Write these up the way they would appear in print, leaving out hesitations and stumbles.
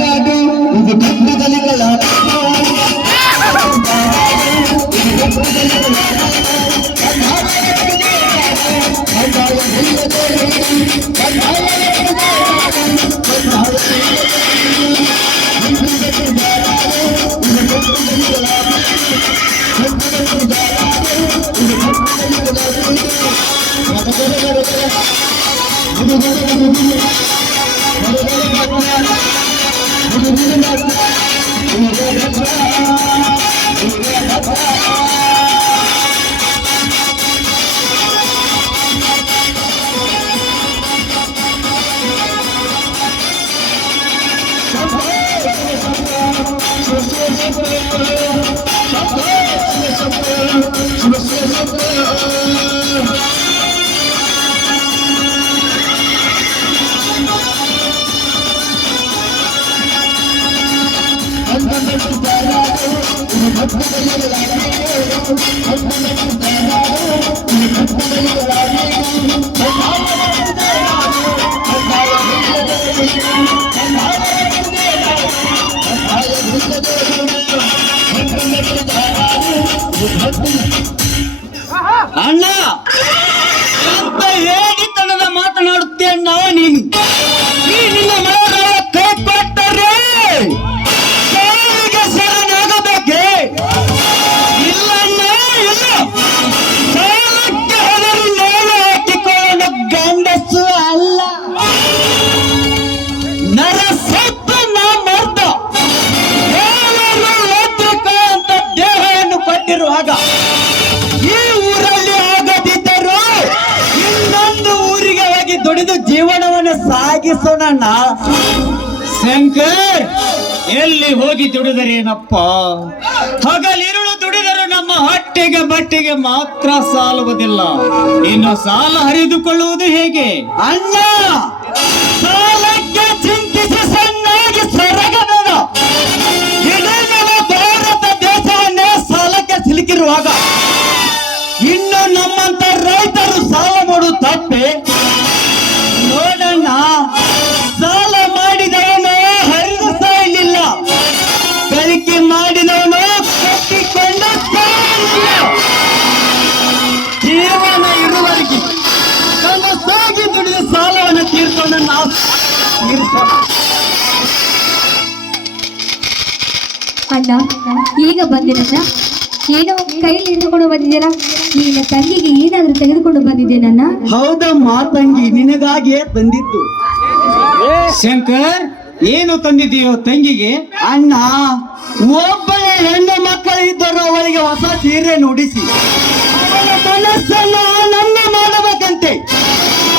ನಾಡು ಇದು ಕಟ್ಟುಗಲಿಗಳ ಅಣ್ಣ ಅಂತ ಹೇಳಿತನದ ಮಾತನಾಡುತ್ತೆ ನಾವು ನೀನು ನಿನ್ನ ಮನೆಯ ಕೈ ಕೊಟ್ಟರೆ ಸಾವಿಗೆ ಶರಣಾಗಬೇಕೆ ಇಲ್ಲಣ್ಣ ಇಲ್ಲ ಸಾಲಕ್ಕೆ ಹೆದರಿ ನೇಣು ಹಾಕಿಕೊಳ್ಳಲು ಗಂಡಸು ಅಲ್ಲ ನರಸತ್ತ ನಾ ಮರ್ದ ದೇವರು ಲೋತ್ರಿಕ ಅಂತ ದೇಹವನ್ನು ಕೊಟ್ಟಿರುವಾಗ ಈ ಊರಲ್ಲಿ ಆಗದಿದ್ದರೂ ಇನ್ನೊಂದು ಊರಿಗೆ ಹೋಗಿ ದುಡಿದು ಜೀವನವನ್ನು ಸಾಗಿಸೋಣ. ಶಂಕರ್, ಎಲ್ಲಿ ಹೋಗಿ ದುಡಿದರೇನಪ್ಪ? ಹಗಲಿರುಳು ದುಡಿದರೂ ನಮ್ಮ ಹೊಟ್ಟೆಗೆ ಬಟ್ಟೆಗೆ ಮಾತ್ರ ಸಾಲುವುದಿಲ್ಲ, ಇನ್ನು ಸಾಲ ಹರಿದುಕೊಳ್ಳುವುದು ಹೇಗೆ? ಅಣ್ಣ, ಸಾಲಕ್ಕೆ ಚಿಂತಿಸಿ ಸಣ್ಣಾಗಿ ಸೊರಗಬೇಡ. ಇಡೀ ನಮ್ಮ ಭಾರತ ದೇಶವನ್ನೇ ಸಾಲಕ್ಕೆ ಸಿಲುಕಿರುವಾಗ ಇನ್ನು ನಮ್ಮಂತ ರೈತರು ಸಾಲ ಮಾಡುವ ತಪ್ಪೆ? ನೋಡಣ್ಣ, ಸಾಲ ಮಾಡಿದವನು ಹರಿದು ಸಾಯಲಿಲ್ಲ, ಗಳಿಕೆ ಮಾಡಿದವನು ಕಟ್ಟಿಕೊಂಡು ಸಾಯಲಿಲ್ಲ. ಜೀವನ ಇರುವವರೆಗೆ ತನ್ನ ಸಾಗಿ ದುಡಿದ ಸಾಲವನ್ನು ತೀರ್ಕೊಂಡು ನಾವು ತೀರ್ಸೋಣ. ಅಣ್ಣ, ಈಗ ಬಂದಿರಣ್ಣ. ಏನೋ ಕೈಲಿ ಹಿಡಿದುಕೊಂಡು ಬಂದಿದ್ದೀರಾ? ನಿನ್ನ ತಂಗಿಗೆ ಏನಾದ್ರೂ ತೆಗೆದುಕೊಂಡು ಬಂದಿದ್ದೇನನ್ನ? ಹೌದಮ್ಮ ತಂಗಿ, ನಿನಗಾಗಿಯೇ ತಂದಿದ್ದು. ಶಂಕರ್, ಏನು ತಂದಿದ್ದೀಯೋ ತಂಗಿಗೆ? ಅಣ್ಣ, ಒಬ್ಬಳ ಹೆಣ್ಣು ಮಕ್ಕಳು ಇದ್ದರು, ಅವಳಿಗೆ ಹೊಸ ಸೀರೆ ನುಡಿಸಿ ಅವಳ ಮನಸ್ಸನ್ನು ಆನಂದ ಮಾಡಬೇಕಂತೆ.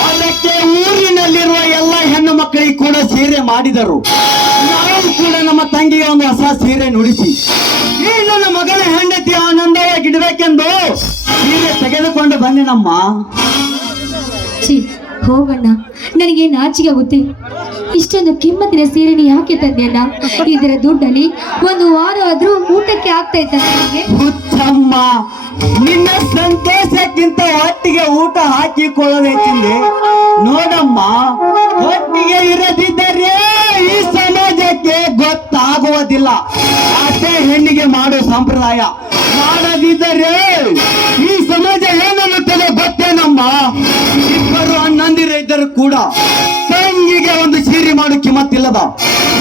ಅದಕ್ಕೆ ಊರಿನಲ್ಲಿರುವ ಎಲ್ಲ ಹೆಣ್ಣು ಮಕ್ಕಳಿಗೆ ಕೂಡ ಸೀರೆ ಮಾಡಿದರು. ನಾವು ಕೂಡ ನಮ್ಮ ತಂಗಿಗೆ ಒಂದು ಹೊಸ ಸೀರೆ ನುಡಿಸಿ ಈ ನನ್ನ ಮಗನ ಹೆಂಡತಿ ಆನಂದವಾಗಿಡ್ಬೇಕೆಂದು ಸೀರೆ ತೆಗೆದುಕೊಂಡು ಬಂದಿನಮ್ಮ. ಛೀ, ಹೋಗಣ್ಣ, ನನಗೆ ನಾಚಿಕೆ ಆಗುತ್ತೆ. ಇಷ್ಟೊಂದು ಕಿಮ್ಮತ್ತಿನ ಸೀರೆನ ಯಾಕೆ ತಂದೆಯಣ್ಣ? ಇದರ ದುಡ್ಡಲ್ಲಿ ಒಂದು ವಾರ ಆದ್ರೂ ಊಟಕ್ಕೆ ಆಗ್ತಾ ಇತ್ತ ನನಗೆ? ಹುಚ್ಚಮ್ಮ, ನಿನ್ನ ಸಂತೋಷಕ್ಕಿಂತ ಹೊಟ್ಟಿಗೆ ಊಟ ಹಾಕಿಕೊಳ್ಳಬೇಕೆಂದೆ. ನೋಡಮ್ಮ, ಹೊಟ್ಟಿಗೆ ಇರದಿದ್ದರೆ ಈ ಸಮಾಜಕ್ಕೆ ಗೊತ್ತಾಗುವುದಿಲ್ಲ. ಅಷ್ಟೇ ಹೆಣ್ಣಿಗೆ ಮಾಡೋ ಸಂಪ್ರದಾಯ. ಮಾಡದಿದ್ದರೆ ಈ ಸಮಾಜ ಏನನ್ನುತ್ತದೆ ಗೊತ್ತೇನಮ್ಮ? ಇಬ್ಬರು ಅಣ್ಣಂದಿರ ಇದ್ದರು ಕೂಡ ತಂಗಿಗೆ ಒಂದು ಸೀರೆ ಮಾಡು ಕಿಮ್ಮತ್ತಿಲ್ಲದ.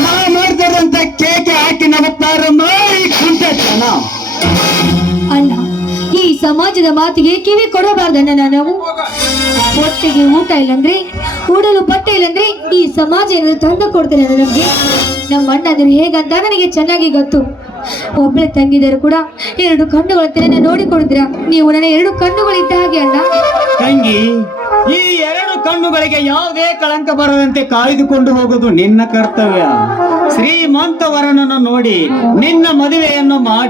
ನಾ ಮಾಡಿದರಂತ ಕೇಕೆ ಹಾಕಿ ನಗುತ್ತಾರಮ್ಮ ಈ ಕುಂಟೆ ಜನ. ಅಲ್ಲ, ಈ ಸಮಾಜದ ಮಾತಿಗೆ ಕಿವಿ ಕೊಡಬಾರ್ದಣ್ಣ. ನಾವು ಹೊಟ್ಟೆಗೆ ಊಟ ಇಲ್ಲಂದ್ರೆ, ಉಡಲು ಬಟ್ಟೆ ಇಲ್ಲಂದ್ರೆ ಈ ಸಮಾಜ ಏನಾದ್ರು ತಂದು ಕೊಡ್ತಾರೆ ನಮಗೆ? ನಮ್ಮ ಅಣ್ಣಂದ್ರೆ ಹೇಗಂತ ನನಗೆ ಚೆನ್ನಾಗಿ ಗೊತ್ತು. ಒಬ್ಬಳೆ ತಂಗಿದರು ಕೂಡ ಎರಡು ಕಣ್ಣುಗಳ ನೋಡಿಕೊಂಡಿದ್ರ. ನೀವು ನನ್ನ ಎರಡು ಕಣ್ಣುಗಳಿದ್ದ ಹಾಗೆ ಅಣ್ಣ. ತಂಗಿ, ಈ ಎರಡು ಕಣ್ಣುಗಳಿಗೆ ಯಾವುದೇ ಕಳಂಕ ಬರದಂತೆ ಕಾಯ್ದುಕೊಂಡು ಹೋಗುವುದು ನಿನ್ನ ಕರ್ತವ್ಯ. ಶ್ರೀಮಂತ ವರನನ್ನು ನೋಡಿ ನಿನ್ನ ಮದುವೆಯನ್ನು ಮಾಡಿ